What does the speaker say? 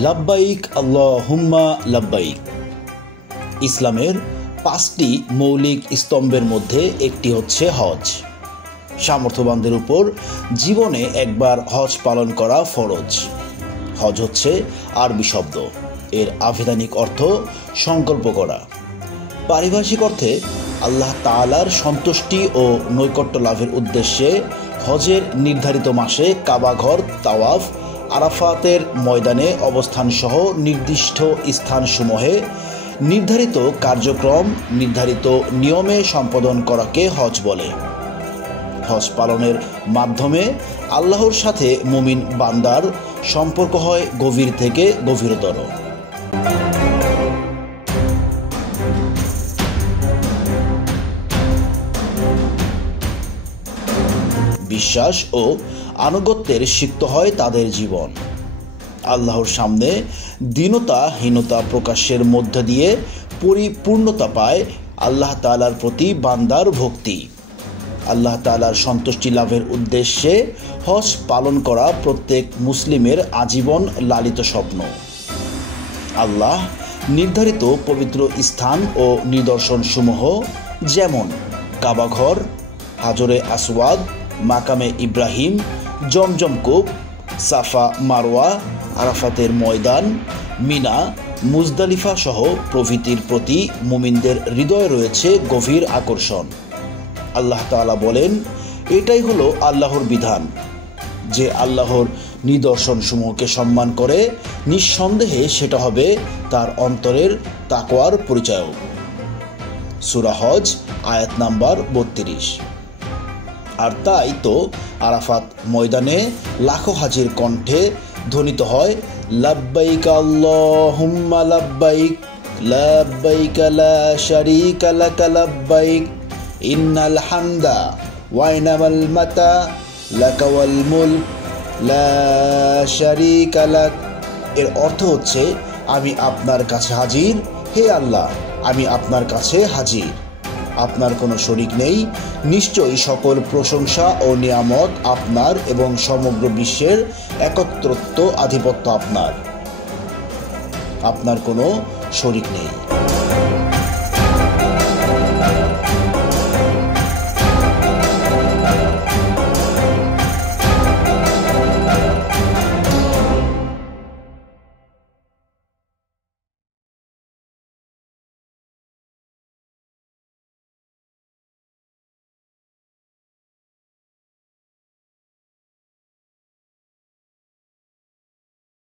লাব্বাইক আল্লাহুম্মা লাব্বাইক ইসলামের 5টি মৌলিক স্তম্ভের মধ্যে একটি হচ্ছে হজ। সামর্থ্যবানদের উপর জীবনে একবার হজ পালন করা ফরজ। হজ হচ্ছে আরবি শব্দ, এর আভিধানিক অর্থ সংকল্প করা। পারিভাষিক অর্থে আল্লাহ তাআলার সন্তুষ্টি ও নৈকট্য লাভের উদ্দেশ্যে হজের নির্ধারিত মাসে কাবা ঘর তাওয়াফ, আরাফাতের ময়দানে অবস্থান সহ নির্দিষ্ট স্থানসমূহে নির্ধারিত কার্যক্রম নির্ধারিত নিয়মে সম্পাদন করাকে হজ বলে। হজ পালনের মাধ্যমে আল্লাহর সাথে মুমিন বান্দার সম্পর্ক হয় গভীর থেকে গভীরতর। বিশ্বাস ও আনুগত্যের সিক্ত হয় তাদের জীবন। আল্লাহর সামনে দীনতা-হীনতা প্রকাশের মধ্য দিয়ে পরিপূর্ণতা পায় আল্লাহ তাআলার প্রতি বান্দার ভক্তি। আল্লাহ তাআলার সন্তুষ্টি লাভের উদ্দেশ্যে হজ পালন করা প্রত্যেক মুসলিমের আজীবন লালিত স্বপ্ন। আল্লাহ নির্ধারিত পবিত্র স্থান ও নিদর্শনসমূহ যেমন কাবাঘর, হাজরে আসওয়াদ, মাকামে ইব্রাহিম, জমজম কূপ, সাফা মারওয়া, আরাফাতের ময়দান, মিনা, মুজদালিফা সহ প্রভৃতির প্রতি মুমিনদের হৃদয়ে রয়েছে গভীর আকর্ষণ। আল্লাহ তাআলা বলেন, এটাই হলো আল্লাহর বিধান। যে আল্লাহর নিদর্শনসমূহকে সম্মান করে নিঃসন্দেহে সেটা হবে তার অন্তরের তাকওয়ার পরিচায়ক। সূরা হজ আয়াত নাম্বার 32। আর তাই তো আরাফাত ময়দানে লাখো হাজির কণ্ঠে ধ্বনিত হয় লাব্বাইক আল্লাহুম্মা লাব্বাইক, লাব্বাইক লা শারীকা লাক লাব্বাইক, ইন্নাল হামদা ওয়া নি'মাল মাতা লাকা ওয়াল মুলক লা শারীকা লাক। এর অর্থ হচ্ছে, আমি আপনার কাছে হাজির, হে আল্লাহ, আমি আপনার কাছে হাজির, আপনার কোনো শরীক নেই। নিশ্চয়ই সকল প্রশংসা ও নিয়ামত আপনার এবং সমগ্র বিশ্বের একত্রত্ব আধিপত্য আপনার, আপনার কোনো শরীক নেই।